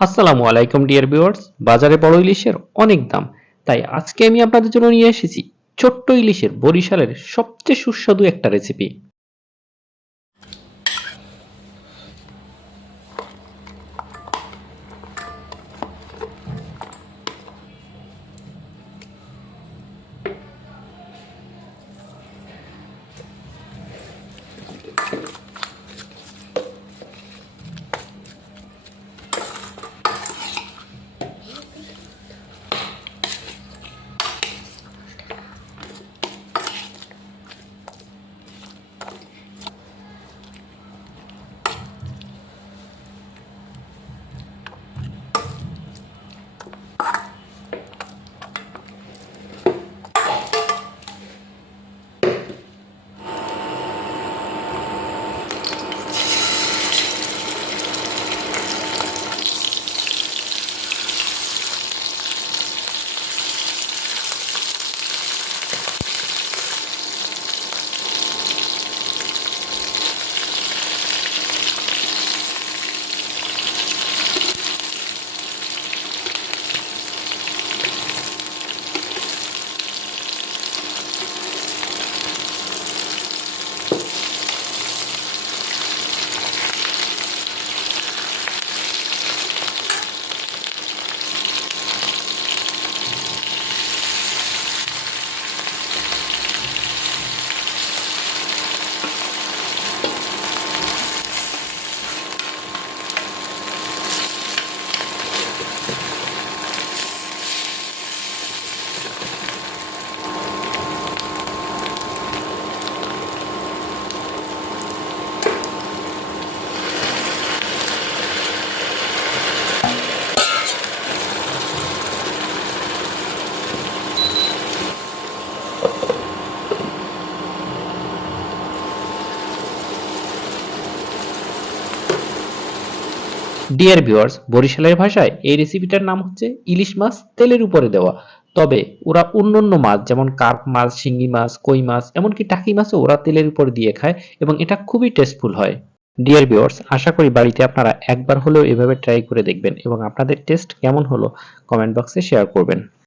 আসসালামু আলাইকুম dear viewers. বাজারে বড় ইলিশের অনেক দাম, তাই আজকে আমি আপনাদের জন্য নিয়ে এসেছি ছোট্ট ইলিশের বরিশালের সবচেয়ে সুস্বাদু একটা রেসিপি। ডিয়ার ভিউয়ার্স, বরিশালের ভাষায় এই রেসিপিটার নাম হচ্ছে ইলিশ মাছ তেলের উপরে দেওয়া। তবে ওরা অন্যান্য মাছ যেমন কার্প মাছ, শিঙ্গি মাছ, কই মাছ, এমনকি টাকি মাছও ওরা তেলের উপর দিয়ে খায় এবং এটা খুবই টেস্টফুল হয়। ডিয়ার ভিউয়ার্স, আশা করি বাড়িতে আপনারা একবার হলেও এভাবে ট্রাই করে দেখবেন এবং আপনাদের টেস্ট কেমন হলো কমেন্ট বক্সে শেয়ার করবেন।